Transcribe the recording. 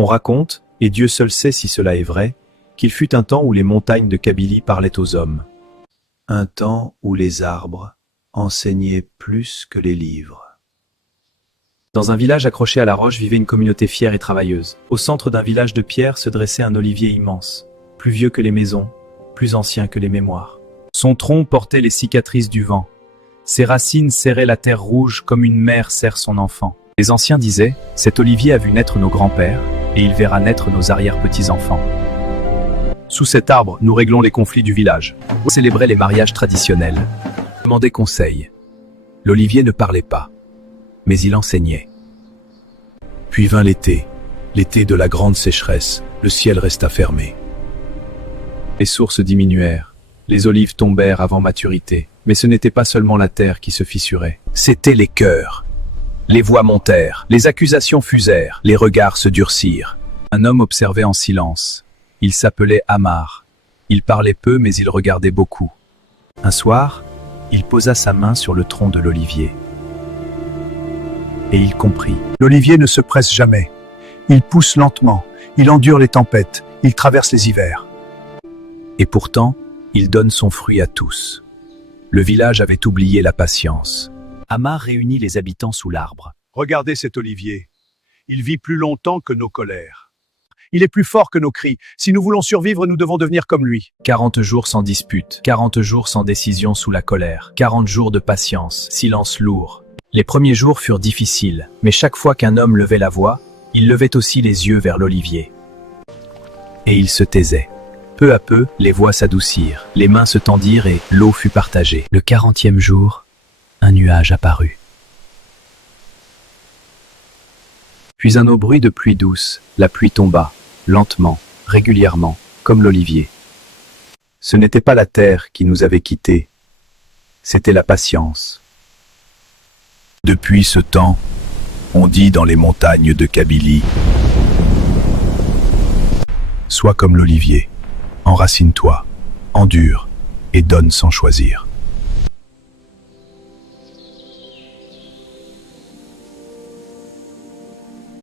On raconte, et Dieu seul sait si cela est vrai, qu'il fut un temps où les montagnes de Kabylie parlaient aux hommes. Un temps où les arbres enseignaient plus que les livres. Dans un village accroché à la roche vivait une communauté fière et travailleuse. Au centre d'un village de pierre se dressait un olivier immense, plus vieux que les maisons, plus ancien que les mémoires. Son tronc portait les cicatrices du vent. Ses racines serraient la terre rouge comme une mère serre son enfant. Les anciens disaient, cet olivier a vu naître nos grands-pères, et il verra naître nos arrière-petits-enfants. Sous cet arbre, nous réglons les conflits du village. On célébrait les mariages traditionnels. Demandait conseil. L'olivier ne parlait pas, mais il enseignait. Puis vint l'été de la grande sécheresse, le ciel resta fermé. Les sources diminuèrent, les olives tombèrent avant maturité, mais ce n'était pas seulement la terre qui se fissurait, c'étaient les cœurs. Les voix montèrent, les accusations fusèrent, les regards se durcirent. Un homme observait en silence. Il s'appelait Amar. Il parlait peu, mais il regardait beaucoup. Un soir, il posa sa main sur le tronc de l'olivier. Et il comprit. L'olivier ne se presse jamais. Il pousse lentement, il endure les tempêtes, il traverse les hivers. Et pourtant, il donne son fruit à tous. Le village avait oublié la patience. Amar réunit les habitants sous l'arbre. Regardez cet olivier. Il vit plus longtemps que nos colères. Il est plus fort que nos cris. Si nous voulons survivre, nous devons devenir comme lui. 40 jours sans dispute, 40 jours sans décision sous la colère, 40 jours de patience, silence lourd. Les premiers jours furent difficiles, mais chaque fois qu'un homme levait la voix, il levait aussi les yeux vers l'olivier. Et il se taisait. Peu à peu, les voix s'adoucirent, les mains se tendirent et l'eau fut partagée. Le 40e jour, un nuage apparut. Puis un au bruit de pluie douce, la pluie tomba, lentement, régulièrement, comme l'olivier. Ce n'était pas la terre qui nous avait quittés, c'était la patience. Depuis ce temps, on dit dans les montagnes de Kabylie, sois comme l'olivier, enracine-toi, endure et donne sans choisir.